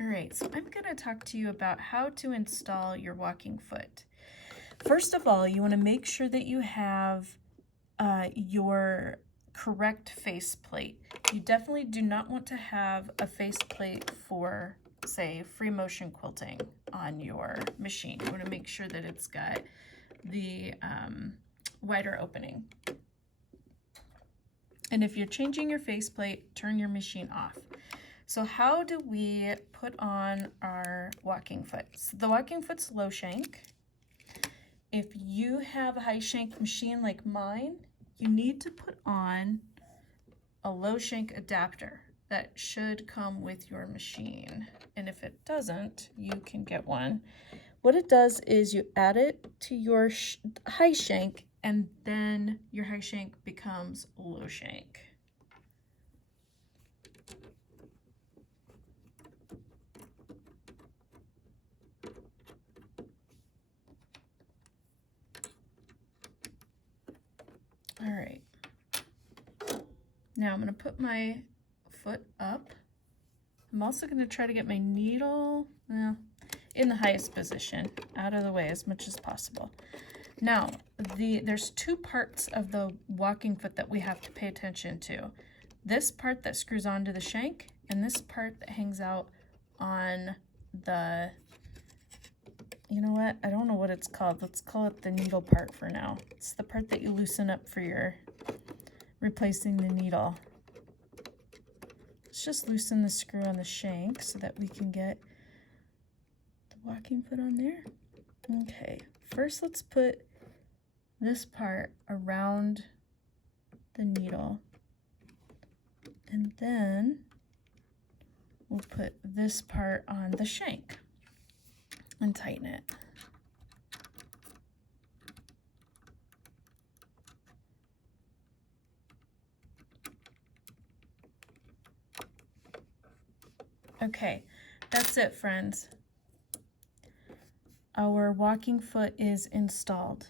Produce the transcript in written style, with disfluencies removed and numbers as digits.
All right, so I'm going to talk to you about how to install your walking foot. First of all, you want to make sure that you have your correct faceplate. You definitely do not want to have a faceplate for, say, free motion quilting on your machine. You want to make sure that it's got the wider opening. And if you're changing your faceplate, turn your machine off. So how do we put on our walking foot? So the walking foot's low shank. If you have a high shank machine like mine, you need to put on a low shank adapter. That should come with your machine. And if it doesn't, you can get one. What it does is you add it to your high shank, and then your high shank becomes low shank. All right. Now I'm going to put my foot up. I'm also going to try to get my needle in the highest position, out of the way as much as possible. Now, there's two parts of the walking foot that we have to pay attention to. This part that screws onto the shank, and this part that hangs out on the, you know what, I don't know what it's called. Let's call it the needle part for now. It's the part that you loosen up for your replacing the needle. Let's just loosen the screw on the shank so that we can get the walking foot on there. Okay, first let's put this part around the needle, and then we'll put this part on the shank and tighten it. Okay, that's it, friends. Our walking foot is installed.